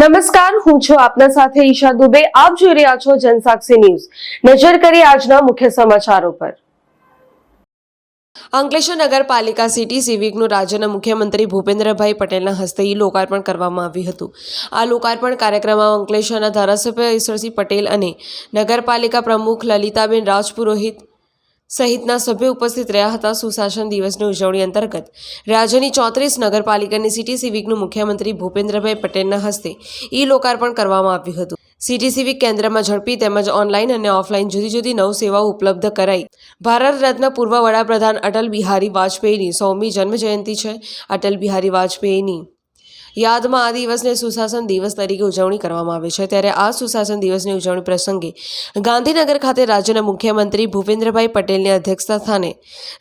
નમસ્કાર, હું છું આપના સાથે ઈશા દુબે. આપ જોઈ રહ્યા છો જનસાક્ષી ન્યૂઝ. નજર કરીએ આજના મુખ્ય સમાચારો પર. અંકલેશ્વર નગરપાલિકા સિટી સિવિકનું રાજ્યના મુખ્યમંત્રી ભૂપેન્દ્રભાઈ પટેલના હસ્તે લોકાર્પણ કરવામાં આવ્યું હતું. આ લોકાર્પણ કાર્યક્રમમાં અંકલેશ્વરના ધારાસભ્ય ઈશ્વરસિંહ પટેલ અને નગરપાલિકા પ્રમુખ લલિતાબેન રાજપુરોહિત સહિતના સભ્યો ઉપસ્થિત રહ્યા હતા. સુશાસન દિવસની ઉજવણી અંતર્ગત રાજ્યની 34 નગરપાલિકાની સિટી સિવિકનું મુખ્યમંત્રી ભૂપેન્દ્રભાઈ પટેલના હસ્તે લોકાર્પણ કરવામાં આવ્યું હતું. સિટી સિવિક કેન્દ્રમાં ઝડપી તેમજ ઓનલાઈન અને ઓફલાઈન જુદી જુદી નવ સેવાઓ ઉપલબ્ધ કરાઈ. ભારત રત્ન પૂર્વ વડાપ્રધાન અટલ બિહારી વાજપેયીની 100મી જન્મજયંતિ છે. અટલ બિહારી વાજપેયીની યાદમાં આ દિવસને સુશાસન દિવસ તરીકે ઉજવણી કરવામાં આવે છે. ત્યારે આ સુશાસન દિવસની ઉજવણી પ્રસંગે ગાંધીનગર ખાતે રાજ્યના મુખ્યમંત્રી ભૂપેન્દ્રભાઈ પટેલની અધ્યક્ષસ્થાને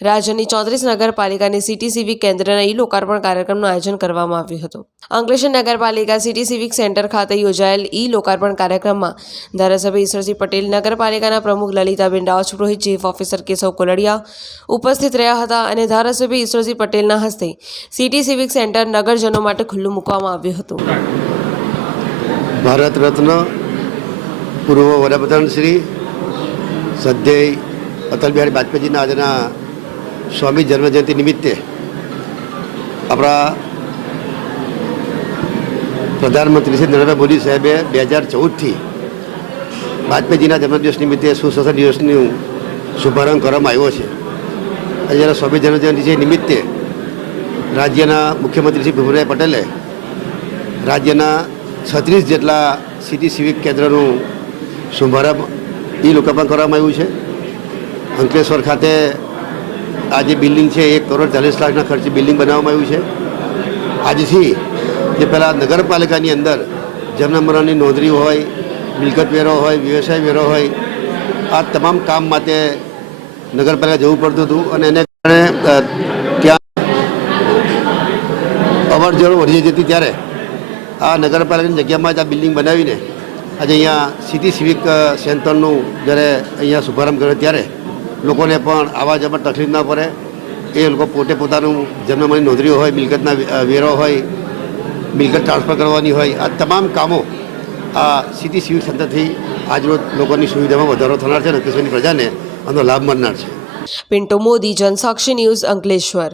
રાજ્યની 34 નગરપાલિકાની સિટી સિવિક કેન્દ્રના લોકાર્પણ કાર્યક્રમનું આયોજન કરવામાં આવ્યું હતું. અંકલેશ્વર નગરપાલિકા સિટી સિવિક સેન્ટર ખાતે યોજાયેલ લોકાર્પણ કાર્યક્રમમાં ધારાસભ્ય ઈશ્વરસિંહ પટેલ, નગરપાલિકાના પ્રમુખ લલિતાબેન રાજપુરોહિત, ચીફ ઓફિસર કેશવ કોલડિયા ઉપસ્થિત રહ્યા હતા અને ધારાસભ્ય ઈશ્વરસિંહ પટેલના હસ્તે સિટી સિવિક સેન્ટર નગરજનો માટે ખુલ્લું મૂકવામાં આવ્યું હતું. ભારત રત્ન પૂર્વ વડાપ્રધાન શ્રી સદ્ધેય અટલ બિહારી વાજપેયીજીના આજના 100મી જન્મજયંતિ નિમિત્તે આપણા પ્રધાનમંત્રી શ્રી નરેન્દ્ર મોદી સાહેબે 2014થી વાજપેયીજીના જન્મદિવસ નિમિત્તે સુશાસન દિવસનું શુભારંભ કરવામાં આવ્યો છે. આજે 100મી જન્મજયંતિ નિમિત્તે રાજ્યના મુખ્યમંત્રી શ્રી ભૂપેન્દ્રભાઈ પટેલે રાજ્યના 36 જેટલા સિટી સિવિક કેન્દ્રનું શુભારંભ લોકાર્પણ કરવામાં આવ્યું છે. અંકલેશ્વર ખાતે આ જે બિલ્ડિંગ છે 1,40,00,000 ખર્ચે બિલ્ડિંગ બનાવવામાં આવ્યું છે. આજથી જે પહેલાં નગરપાલિકાની અંદર જન્મ મરણની નોંધણી હોય, મિલકત વેરો હોય, વ્યવસાય વેરો હોય, આ તમામ કામ માટે નગરપાલિકા જવું પડતું હતું અને એને કારણે ત્યાં અવર જવર વધી જતી. ત્યારે આ નગરપાલિકાની જગ્યામાં જ આ બિલ્ડિંગ બનાવીને આજે અહીંયા સિટી સિવિક સેન્ટરનું જ્યારે અહીંયા શુભારંભ કર્યો ત્યારે લોકોને પણ આવવા જવા તકલીફ ના પડે. એ લોકો પોતે પોતાનું જન્મની નોંધણીઓ હોય, મિલકતના વેરો હોય, મિલકત ટ્રાન્સફર કરવાની હોય, આ તમામ કામો આ સિટી સિવિક સેન્ટરથી આજરોજ લોકોની સુવિધામાં વધારો થનાર છે અને અંકલેશ્વરની પ્રજાને આનો લાભ મળનાર છે. પિન્ટુ મોદી, જનસાક્ષી ન્યૂઝ, અંકલેશ્વર.